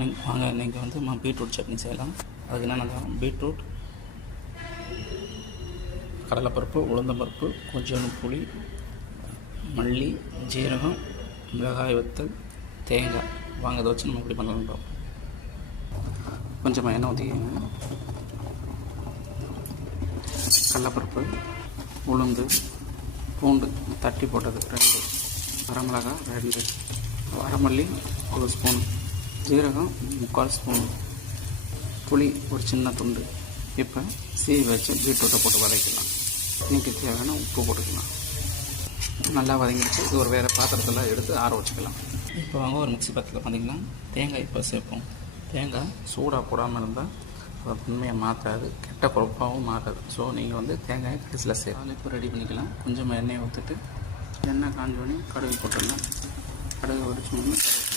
நீங்கள் வாங்க இன்றைக்கி வந்து நம்ம பீட்ரூட் சட்னி செய்யலாம். அதுக்கு என்னென்ன பீட்ரூட் கடலைப்பருப்பு உளுந்தம்பருப்பு கொஞ்சோண்டு புளி மல்லி ஜீரகம் மிளகாய் வத்தல் தேங்காய். வாங்க இதை வச்சு நம்ம எப்படி பண்ணலாம் பார்ப்போம். கொஞ்சமாக எண்ணெய் ஊற்றிக்கங்க கடலைப்பருப்பு உளுந்து பூண்டு தட்டி போட்டது ரெண்டு. வரமிளகாய் ரெண்டு. வரமல்லி ஒரு ஸ்பூன். ஜீரகம் முக்கால் ஸ்பூன் புளி ஒரு சின்ன துண்டு. இப்போ சீவி வச்சு பீட்ரூட்டை போட்டு வதக்கலாம் இன்னைக்கு தேவையான உப்பு போட்டுக்கலாம். நல்லா வதங்கிடுச்சு. இது ஒரு வேறு பாத்திரத்தில் எடுத்து ஆற வச்சுக்கலாம். இப்போ வாங்க ஒரு மிக்ஸி பாத்திரத்தில் பார்த்தீங்கன்னா தேங்காய் இப்போ சேர்ப்போம். தேங்காய் சூடாக போடாமல் இருந்தால் அதை உண்மையை மாற்றாது கெட்ட பொறுப்பாகவும் மாறாது. ஸோ நீங்கள் வந்து தேங்காயை கடைசியில் சேர்த்து இப்போ ரெடி பண்ணிக்கலாம். கொஞ்சமாக எண்ணெயை ஊற்றிட்டு எண்ணெய் காஞ்சோடனே கடுகு போட்டுடலாம். கடுகு வடிச்சு கருவேப்பிலை